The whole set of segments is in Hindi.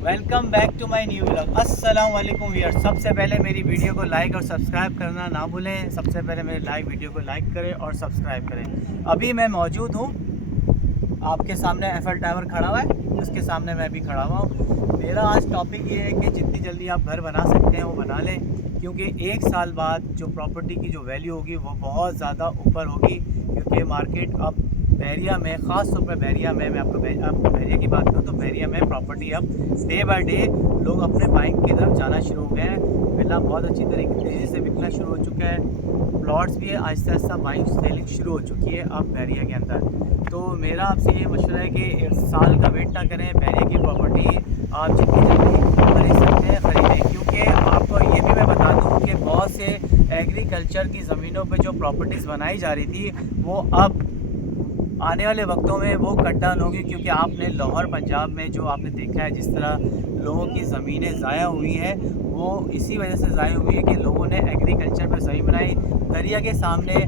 Welcome back to my new vlog. अस्सलाम वालेकुम व्यूअर्स। सबसे पहले मेरी वीडियो को लाइक और सब्सक्राइब करना ना भूलें। सबसे पहले मेरे लाइव वीडियो को लाइक करें और सब्सक्राइब करें। अभी मैं मौजूद हूँ, आपके सामने एफएल टावर खड़ा हुआ है, उसके सामने मैं भी खड़ा हुआ हूँ। मेरा आज टॉपिक ये है कि जितनी जल्दी आप घर बना सकते हैं वो बना लें, क्योंकि 1 साल बाद जो प्रॉपर्टी की जो वैल्यू होगी वो बहुत ज़्यादा ऊपर होगी। क्योंकि मार्केट अब बहरिया में, ख़ास तौर पर बहरिया में, मैं आपको बहरिया की बात करूँ तो बहरिया में प्रॉपर्टी अब डे बाय डे लोग अपने बाइंग की तरफ जाना शुरू हो गए हैं। विला बहुत अच्छी तरीके तेज़ी से बिकना शुरू हो चुका है। प्लॉट्स भी आहिस्ता आहिस्ता बाइंग सेलिंग शुरू हो चुकी है अब बहरिया के अंदर। तो मेरा आपसे ये मशवरा है कि 1 साल का वेट ना करें। बहरिया की प्रॉपर्टी आप जितनी जल्दी खरीद सकते हैं खरीदें, क्योंकि आपको ये भी मैं बता दूँ कि बहुत से एग्रीकल्चर की ज़मीनों पर जो प्रॉपर्टीज़ बनाई जा रही थी वो अब आने वाले वक्तों में वो कट डाउन होगी। क्योंकि आपने लाहौर पंजाब में जो आपने देखा है जिस तरह लोगों की ज़मीनें ज़ाया हुई हैं, वो इसी वजह से ज़ाया हुई है कि लोगों ने एग्रीकल्चर पर ज़मीन बनाई, दरिया के सामने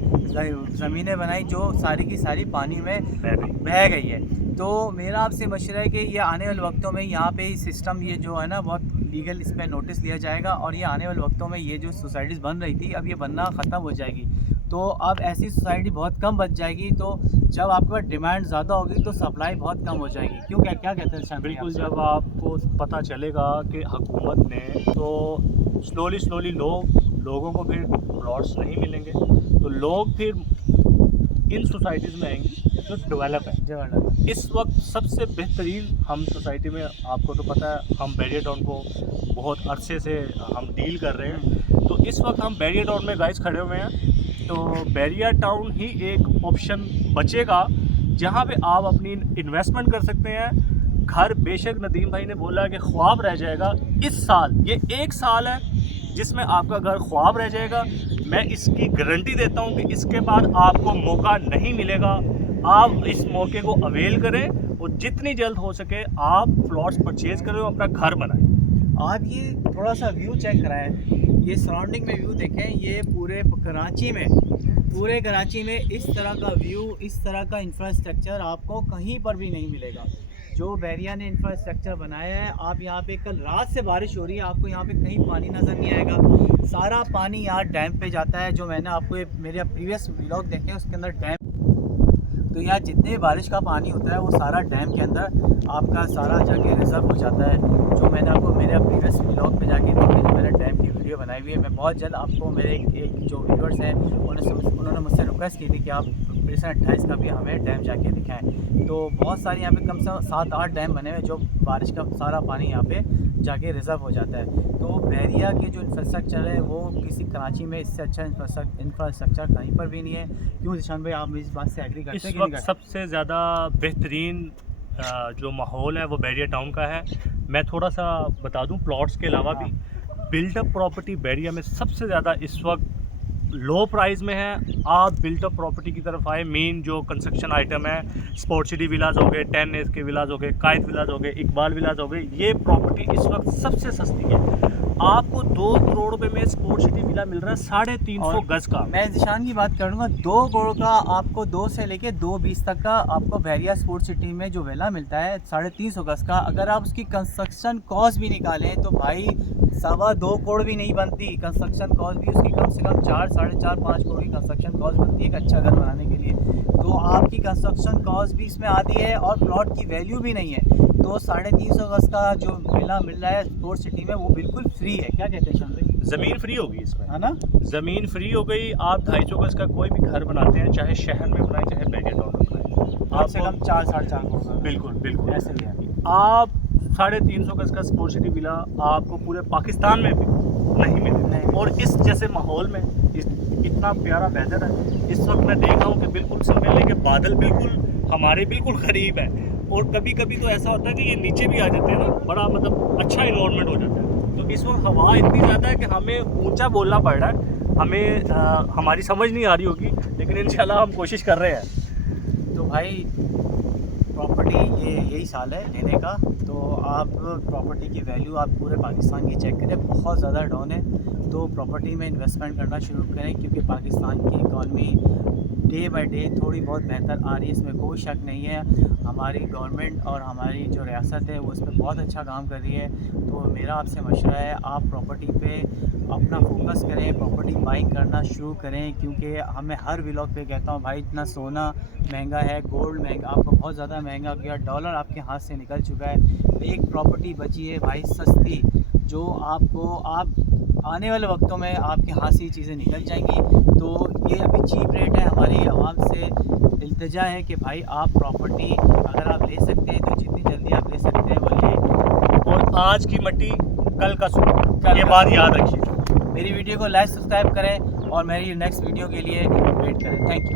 ज़मीनें बनाई जो सारी की सारी पानी में बह गई है। तो मेरा आपसे मशवरा है कि ये आने वाले वक्तों में यहाँ पे सिस्टम ये जो है ना बहुत लीगल, इस पर नोटिस लिया जाएगा और ये आने वाले वक्तों में ये जो सोसाइटीज़ बन रही थी अब ये बनना ख़त्म हो जाएगी। तो अब ऐसी सोसाइटी बहुत कम बच जाएगी। तो जब आपके पास डिमांड ज़्यादा होगी तो सप्लाई बहुत कम हो जाएगी। क्यों, क्या क्या कहते हैं शान? बिल्कुल, जब आपको पता चलेगा कि हुकूमत ने तो स्लोली लोगों को फिर प्लॉट्स नहीं मिलेंगे, तो लोग फिर इन सोसाइटीज़ में आएंगे जो डेवलप है। इस वक्त सबसे बेहतरीन हम सोसाइटी में, आपको तो पता है हम बैरियर टाउन को बहुत अरसे से हम डील कर रहे हैं, तो इस वक्त हम बैरियर टाउन में गाइस खड़े हुए हैं। तो बैरियर टाउन ही एक ऑप्शन बचेगा जहाँ पे आप अपनी इन्वेस्टमेंट कर सकते हैं। घर बेशक नदीम भाई ने बोला कि ख्वाब रह जाएगा, इस साल ये 1 साल है जिसमें आपका घर ख्वाब रह जाएगा। मैं इसकी गारंटी देता हूं कि इसके बाद आपको मौका नहीं मिलेगा। आप इस मौके को अवेल करें और जितनी जल्द हो सके आप प्लॉट्स परचेज करें और अपना घर बनाएं। आप ये थोड़ा सा व्यू चेक कराएं, ये सराउंडिंग में व्यू देखें। ये पूरे कराची में इस तरह का व्यू, इस तरह का इंफ्रास्ट्रक्चर आपको कहीं पर भी नहीं मिलेगा। जो बहरिया ने इंफ्रास्ट्रक्चर बनाया है, आप यहाँ पे, कल रात से बारिश हो रही है, आपको यहाँ पे कहीं पानी नज़र नहीं आएगा। सारा पानी यहाँ डैम पे जाता है। जो मैंने आपको मेरे प्रीवियस व्लॉग देखे उसके अंदर डैम, तो यहाँ जितने भी बारिश का पानी होता है वो सारा डैम के अंदर आपका सारा जाके रिजर्व हो जाता है। जो मैंने आपको मेरे प्रीवियस व्लॉग पे जाके देखे, जो मैंने डैम की वीडियो बनाई हुई है, मैं बहुत जल्द आपको मेरे एक जो व्यूअर्स हैं उन्होंने मुझसे रिक्वेस्ट की थी कि आप 28 का भी हमें डैम जाके दिखाएं। तो बहुत सारे यहाँ पे कम से कम 7-8 डैम बने हुए जो बारिश का सारा पानी यहाँ पे जाके रिजर्व हो जाता है। तो बहरिया के जो इंफ्रास्ट्रक्चर है वो किसी कराची में इससे अच्छा इंफ्रास्ट्रक्चर कहीं पर भी नहीं है। क्यों निशान भाई, आप इस बात से एग्री करते हैं? इस वक्त सबसे ज़्यादा बेहतरीन जो माहौल है वो बैरियर टाउन का है। मैं थोड़ा सा बता दूं, प्लॉट्स के अलावा भी बिल्टअप प्रॉपर्टी बैरिया में सबसे ज़्यादा इस वक्त लो प्राइस में है। आप बिल्टअप प्रॉपर्टी की तरफ आए। मेन जो कंस्ट्रक्शन आइटम है, स्पोर्ट सिटी विलाज हो गए, 10 एस के विलाज हो गए, कायद विलाज हो गए, इकबाल विलाज हो गए, ये प्रॉपर्टी इस वक्त सबसे सस्ती है। आपको 2 करोड़ रुपए में स्पोर्ट सिटी विला मिल रहा है 350 गज का। मैं निशान की बात करूँगा, 2 करोड़ का आपको 2 से लेके 220 तक का आपको बहरिया स्पोर्ट सिटी में जो विला मिलता है 350 गज का। अगर आप उसकी कंस्ट्रक्शन कॉस्ट भी निकालें तो भाई 2.25 करोड़ भी नहीं बनती। कंस्ट्रक्शन कॉस्ट भी उसकी कम से कम 4, 4.5, 5 करोड़ की कंस्ट्रक्शन कॉस्ट बनती है एक अच्छा घर बनाने के लिए। तो आपकी कंस्ट्रक्शन कॉस्ट भी इसमें आती है और प्लॉट की वैल्यू भी नहीं है। तो 350 गज का जो विला मिल रहा है स्पोर्ट सिटी में वो बिल्कुल फ्री है। क्या कहते हैं शान भाई? ज़मीन फ्री होगी इसमें, है ना? ज़मीन फ्री हो गई। आप 250 गज का कोई भी घर बनाते हैं, चाहे शहर में बनाए चाहे बैरियर टाउन में बनाए, कम से कम 4, 4.5 करोड़। बिल्कुल ऐसे ही है। आप 350 गज का स्पोर्ट सिटी विला आपको पूरे पाकिस्तान में भी नहीं मिले। और इस जैसे माहौल में इतना प्यारा वेदर है इस वक्त। मैं देख रहा हूँ कि बिल्कुल समझ लें कि बादल बिल्कुल हमारे बिल्कुल करीब है। और कभी कभी तो ऐसा होता है कि ये नीचे भी आ जाते हैं ना, बड़ा मतलब अच्छा इन्वायरमेंट हो जाता है। तो इस वक्त हवा इतनी ज़्यादा है कि हमें ऊंचा बोलना पड़ रहा है। हमें हमारी समझ नहीं आ रही होगी, लेकिन इंशाल्लाह हम कोशिश कर रहे हैं। तो भाई प्रॉपर्टी यही साल है लेने का। तो आप प्रॉपर्टी की वैल्यू आप पूरे पाकिस्तान की चेक करें, बहुत ज़्यादा डाउन है। तो प्रॉपर्टी में इन्वेस्टमेंट करना शुरू करें, क्योंकि पाकिस्तान की इकॉनमी डे बाय डे थोड़ी बहुत बेहतर आ रही है, इसमें कोई शक नहीं है। हमारी गवर्नमेंट और हमारी जो रियासत है वो इस पर बहुत अच्छा काम कर रही है। तो मेरा आपसे मशवरा है, आप प्रॉपर्टी पे अपना फोकस करें, प्रॉपर्टी बाइंग करना शुरू करें, क्योंकि हमें हर व्लॉग पे कहता हूँ भाई इतना सोना महंगा है, गोल्ड महंगा, आपको बहुत ज़्यादा महंगा हो गया, डॉलर आपके हाथ से निकल चुका है। एक प्रॉपर्टी बची है भाई सस्ती, जो आप आने वाले वक्तों में आपके हाथ से ये चीज़ें निकल जाएंगी। तो ये अभी चीप रेट है, हमारी आवाम से इल्तिजा है कि भाई आप प्रॉपर्टी अगर आप ले सकते हैं तो जितनी जल्दी आप ले सकते हैं वो लें। और आज की मट्टी कल का सोना, ये बात याद रखिए। मेरी वीडियो को लाइक सब्सक्राइब करें और मेरी नेक्स्ट वीडियो के लिए वेट करें। Thank you.